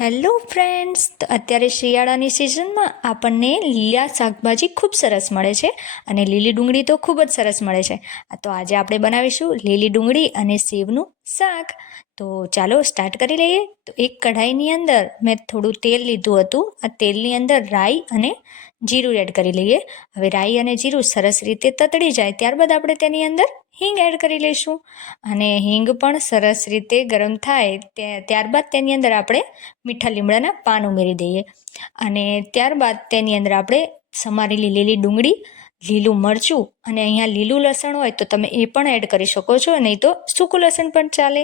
Hello friends, તો અત્યારે શિયાળાની સિઝનમાં આપણને લીલા શાકભાજી ખૂબ સરસ મળે છે અને લીલી ડુંગળી તો ખૂબ જ સરસ મળે છે. તો આજે આપણે બનાવીશું લીલી ડુંગળી અને સેવનું શાક. તો ચાલો સ્ટાર્ટ કરી લઈએ. તો એક કઢાઈની અંદર મેં થોડું તેલ લીધું હતું. આ તેલની અંદર રાઈ અને જીરું એડ કરી લઈએ. હવે રાઈ અને જીરું સરસ રીતે તતડી જાય. ત્યારબાદ આપણે તેની અંદર હિંગ એડ કરી લઈશું. અને હિંગ પણ સરસ રીતે ગરમ થાય ત્યારબાદ તેની અંદર આપણે મીઠા લીમડાના પાન ઉમેરી દઈએ. અને ત્યારબાદ તેની અંદર આપણે સમારેલી લીલી ડુંગળી લીલું મરચું અને અહીંયા લીલું લસણ હોય તો તમે એ પણ એડ કરી શકો છો, નહીં તો સૂકું લસણ પણ ચાલે.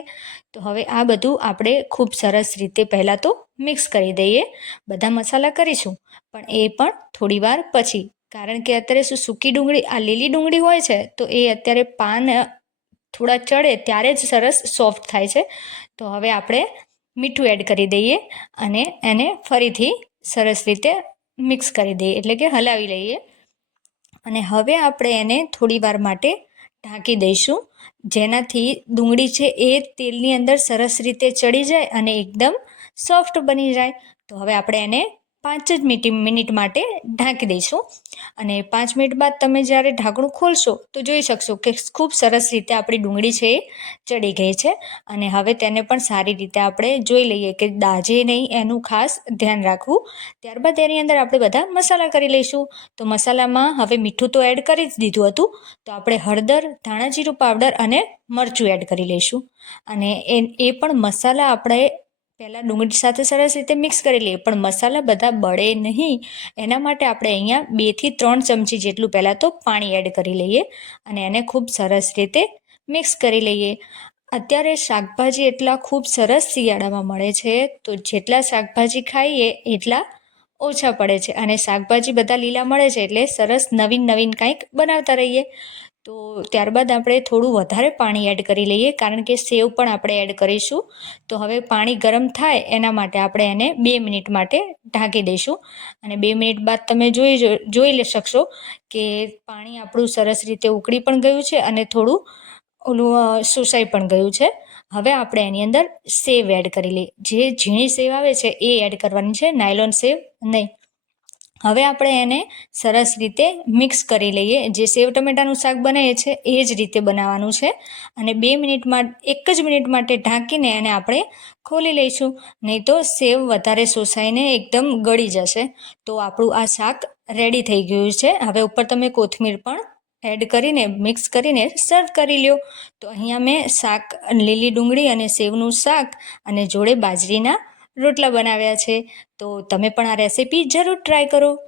તો હવે આ બધું આપણે ખૂબ સરસ રીતે પહેલાં તો મિક્સ કરી દઈએ. બધા મસાલા કરીશું, પણ એ પણ થોડી વાર પછી. કારણ કે અત્યારે શું સૂકી ડુંગળી, આ લીલી ડુંગળી હોય છે, તો એ અત્યારે પાન થોડા ચડે ત્યારે જ સરસ સોફ્ટ થાય છે. તો હવે આપણે મીઠું એડ કરી દઈએ અને એને ફરીથી સરસ રીતે મિક્સ કરી દઈએ, એટલે કે હલાવી લઈએ. અને હવે આપણે એને થોડી વાર માટે ઢાંકી દઈશું. જેનાથી ડુંગળી છે એ તેલની અંદર સરસ રીતે ચડી જાય અને એકદમ સોફ્ટ બની જાય. તો હવે આપણે એને પાંચ જ મિનિટ મિનિટ માટે ઢાંકી દઈશું. અને પાંચ મિનિટ બાદ તમે જ્યારે ઢાંકણું ખોલશો, તો જોઈ શકશો કે ખૂબ સરસ રીતે આપણી ડુંગળી છે એ ચડી ગઈ છે. અને હવે તેને પણ સારી રીતે આપણે જોઈ લઈએ કે દાજે નહીં, એનું ખાસ ધ્યાન રાખવું. ત્યારબાદ એની અંદર આપણે બધા મસાલા કરી લઈશું. તો મસાલામાં હવે મીઠું તો એડ કરી જ દીધું હતું. તો આપણે હળદર, ધાણા જીરું, પાવડર અને મરચું એડ કરી લઈશું. અને એ પણ મસાલા આપણે પહેલાં ડુંગળી સાથે સરસ રીતે મિક્સ કરી લઈએ. પણ મસાલા બધા બળે નહીં. એના માટે આપણે અહીંયા બેથી ત્રણ ચમચી જેટલું પહેલાં તો પાણી એડ કરી લઈએ અને એને ખૂબ સરસ રીતે મિક્સ કરી લઈએ. અત્યારે શાકભાજી એટલા ખૂબ સરસ શિયાળામાં મળે છે તો જેટલા શાકભાજી ખાઈએ એટલા ઓછા પડે છે. અને શાકભાજી બધા લીલા મળે છે એટલે સરસ નવીન નવીન કંઈક બનાવતા રહીએ. તો ત્યારબાદ આપણે થોડું વધારે પાણી એડ કરી લઈએ, કારણ કે સેવ પણ આપણે એડ કરીશું. તો હવે પાણી ગરમ થાય, એના માટે આપણે એને બે મિનિટ માટે ઢાંકી દઈશું. અને બે મિનિટ બાદ તમે જોઈ જોઈ લઈ શકશો કે પાણી આપણું સરસ રીતે ઉકળી પણ ગયું છે અને થોડું ઓલું સુસાઈ પણ ગયું છે. હવે આપણે એની અંદર સેવ એડ કરી લઈએ. જે ઝીણી સેવ આવે છે એ એડ કરવાની છે નાયલોન સેવ નહીં હવે આપણે એને સરસ રીતે મિક્સ કરી લઈએ. જે સેવ ટમેટાનું શાક બનાવીએ છીએ એ જ રીતે બનાવવાનું છે. અને બે મિનિટમાં એક જ મિનિટ માટે ઢાંકીને એને આપણે ખોલી લઈશું. નહીં તો સેવ વધારે શોષાઈને એકદમ ગળી જશે. તો આપણું આ શાક રેડી થઈ ગયું છે. હવે ઉપર તમે કોથમીર પણ એડ કરીને મિક્સ કરીને સર્વ કરી લ્યો. તો અહીંયા મેં શાક, લીલી ડુંગળી અને સેવનું શાક અને જોડે બાજરીના રોટલા બનાવ્યા છે. તો તમે પણ આ રેસીપી જરૂર ટ્રાય કરો.